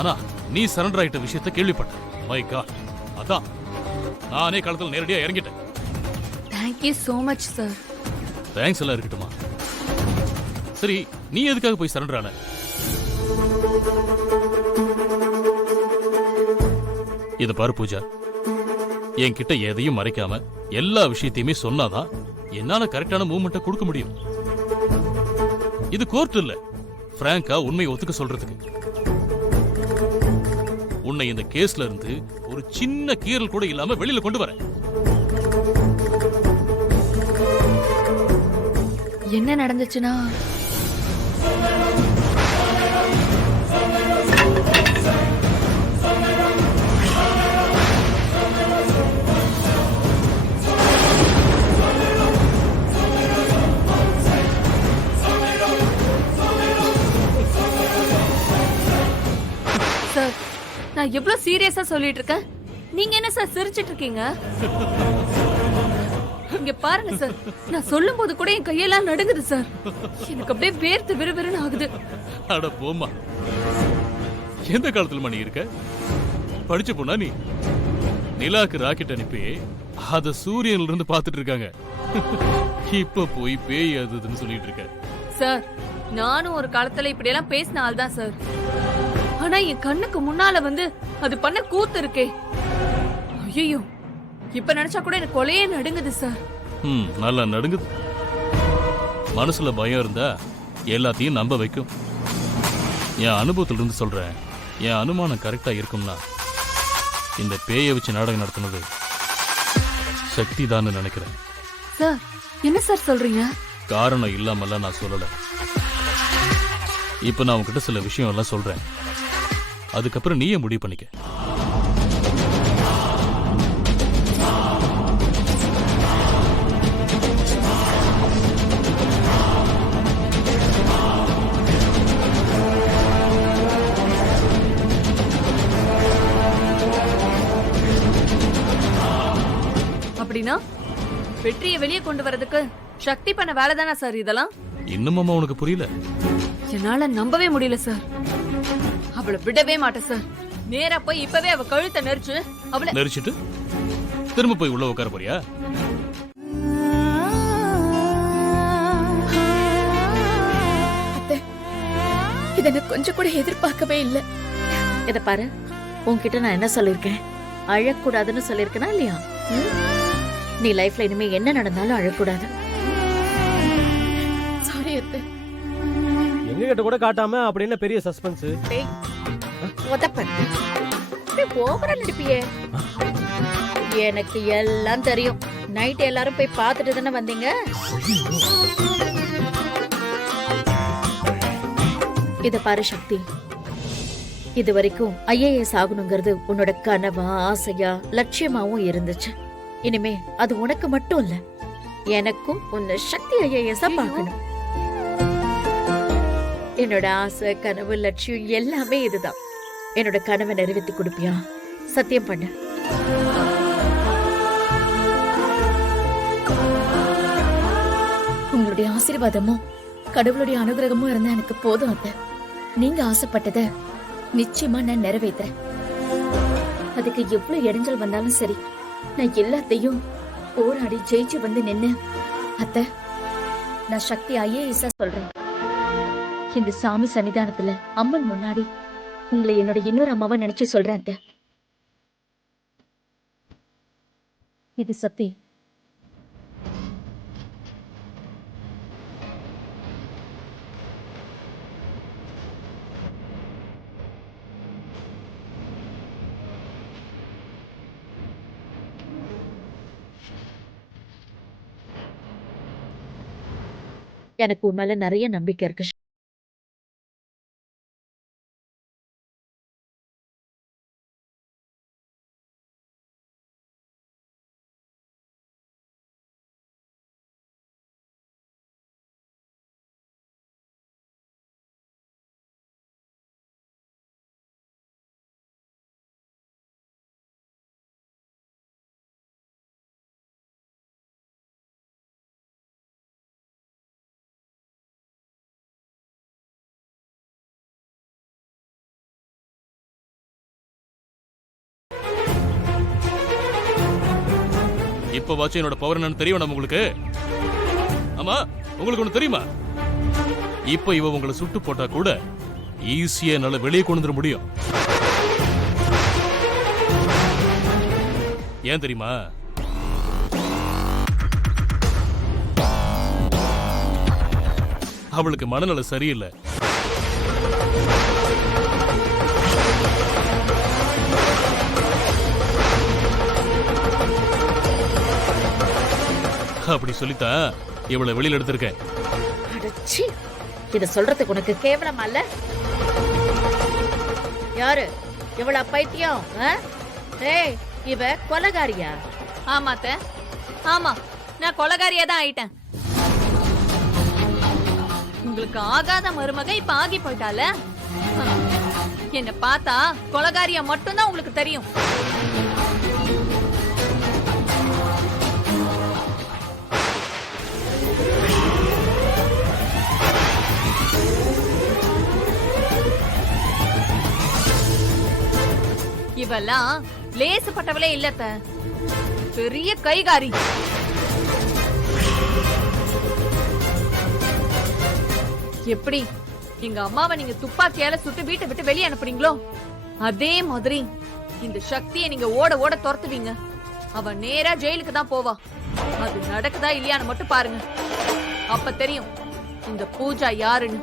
ஆனா நீ சரண்டர் ஆயிட்ட விஷயத்தை கேள்விப்பட்டேன். மை காட், அதான் நானே களத்துல நேரடியா இறங்கிட்டேன். Thank you so much sir. Thanks எல்லாம் இருக்கட்டுமா. சரி, நீ எதுக்காக போய் சரண்டர் ஆன? இத பாரு பூஜா, என்கிட்ட எதையும் மறைக்காம எல்லா விஷயத்தையுமே சொன்னாதான் என்னால கரெக்டான மூவ்மெண்ட்டை கொடுக்க முடியும். இது கோர்ட் இல்ல, பிராங்கா உண்மையை ஒத்துக்க சொல்றதுக்கு. உன்னை இந்த கேஸ்ல இருந்து ஒரு சின்ன கீறல் கூட இல்லாம வெளியில கொண்டு வரேன். என்ன நடந்துச்சுன்னா, சார் நான் எவ்வளவு சீரியஸா சொல்லிட்டு இருக்கேன், நீங்க என்ன சார் சிரிச்சிட்டு இருக்கீங்க? இங்க பாருங்க சார், நான் சொல்லும் போது கூட என் கையெல்லாம் நடுங்குது சார். எனக்கு அப்படியே வேர்த்து விறுவிறுன்னு ஆகுது. அட போமா, எந்த காலத்துல மணி இருக்க? படிச்ச பொண்ணா நீ? நிலாக்கு ராக்கெட் அனுப்பி அத சூரியன்ல இருந்து பாத்துட்டு இருக்காங்க. இப்ப போய் பேய் அதுன்னு சொல்லிட்டு இருக்க. சார் நானும் ஒரு காலத்துல இப்படி எல்லாம் பேசின ஆள் தான் சார். ஆனா என் கண்ணுக்கு முன்னால வந்து அது பண்ண கூத்து இருக்கே, ஐயோ இப்ப நினைச்சா கூட எனக்கு கொலையே நடுங்குது சார். நல்லா நடுங்குது. மனசுல பயம் இருந்தா எல்லாத்தையும் நம்ப வைக்கும். என் அனுபவத்துல இருந்து சொல்றேன், என் அனுமானம் கரெக்டா இருக்கும்னா இந்த பேயை வச்சு நாடகம் நடத்தினது சக்தி தான் நினைக்கிறேன். சார் என்ன சார் சொல்றீங்க? காரணம் இல்லாமல்லாம் நான் சொல்லல. இப்ப நான் உன்கிட்ட சில விஷயம் எல்லாம் சொல்றேன், அதுக்கப்புறம் நீயே முடிவு பண்ணிக்க. அப்படின்னா வெற்றியை வெளியே கொண்டு வரதுக்கு சக்தி பண்ண வேலை தானே சார் இதெல்லாம்? இன்னும் உனக்கு புரியல? என்னால நம்பவே முடியல சார். அவளை விடவே மாட்டேன் சார். நேரா போய் இப்பவே அவ கழுத்தை நெரிச்சு அவளை நெரிச்சிட்டு திரும்ப போய் உள்ள உட்கார போறியா? இத நான் கொஞ்சம் கூட எதிர்பார்க்கவே இல்லை. இத பாரு, உன்கிட்ட நான் என்ன சொல்லிருக்கேன்? அழக்கூடாதுன்னு சொல்லிருக்கனா இல்லையா? நீ லைஃப்ல இனிமே என்ன நடந்தாலும் அழக்கூடாது. சாரி அத்தை. எங்க கிட்ட கூட காட்டாம அப்படி என்ன பெரிய சஸ்பென்ஸ்? ஓவரா நடிப்பியே. எனக்கு எல்லாம் தெரியும். நைட் எல்லாரும் போய் பார்த்துட்டு தானே வந்தீங்க. இத பாரு சக்தி, இது வரைக்கும் ஐஏஎஸ் ஆகணுங்கிறது உன்னோட கனவா ஆசையா லட்சியமாவும் இருந்துச்சு. இனிமே அது உனக்கு மட்டும் இல்ல, எனக்கும் உன்னை சக்தி ஐஏஎஸ் பார்க்கணும். என்னோட ஆசை கனவு லட்சியம் எல்லாமே இதுதான். என்னோட கனவை நிறைவேற்றி கொடுப்பியா? சத்தியம் பண்ண. உங்களுடைய ஆசீர்வாதமும் கடவுளுடைய அனுகிரகமும் இருந்தா எனக்கு போதும் அத்தை. நீங்க ஆசைப்பட்டத நிச்சயமா நான் நிறைவேற்றுறேன். அதுக்கு எவ்வளவு இடைஞ்சல் வந்தாலும் சரி, நான் எல்லாத்தையும் போராடி ஜெயிச்சு வந்து நின்னு அத்தை, நான் சக்தி ஐஏஎஸ் சொல்றேன். இந்த சாமி சன்னிதானத்துல அம்மன் முன்னாடி உங்களை என்னோட இன்னொரு அம்மாவை நினைச்சு சொல்றேன் அத்தை. இது சக்தி. எனக்கு உன் மேல நிறைய நம்பிக்கை இருக்கு. இப்ப வாச்சும் என்னோட பவர் என்னன்னு தெரியும் நம்ம உங்களுக்கு. ஆமா, உங்களுக்கு ஒண்ணு தெரியுமா? இப்ப இவ உங்களை சுட்டு போட்டா கூட ஈஸியா என்னால வெளியே கொண்டு வந்துட முடியும். ஏன் தெரியுமா? அவளுக்கு மனநல சரியில்லை. அப்படி சொல்லித்தான் இவளை வெளியில எடுத்திருக்கேன். அடச்சி, இத சொல்றதுக்கு உனக்கு கேவலமா இல்ல? யாரு இவளா பைத்தியம்? ஏய், இவ கொலைகாரியா? ஆமா அத்தை, ஆமா, நான் கொலைகாரியா தான் ஆயிட்டேன். உங்களுக்கு ஆகாத மருமக இப்ப ஆகி போயிட்டால. என்ன பார்த்தா கொலைகாரியா மட்டும்தான் உங்களுக்கு தெரியும். இவெல்லாம் லேசுப்பட்டவளே இல்லத்த, பெரிய கைகாரி. எப்படி எங்க அம்மாவை நீங்க துப்பாக்கியால சுட்டு வீட்டை விட்டு வெளியே அனுப்புறீங்களோ, அதே மாதிரி இந்த சக்தியை நீங்க ஓட ஓட துரத்துவீங்க. அவ நேரா ஜெயிலுக்கு தான் போவா. அது நடக்குதா இல்லையான்னு மட்டும் பாருங்க, அப்ப தெரியும் இந்த பூஜா யாருன்னு.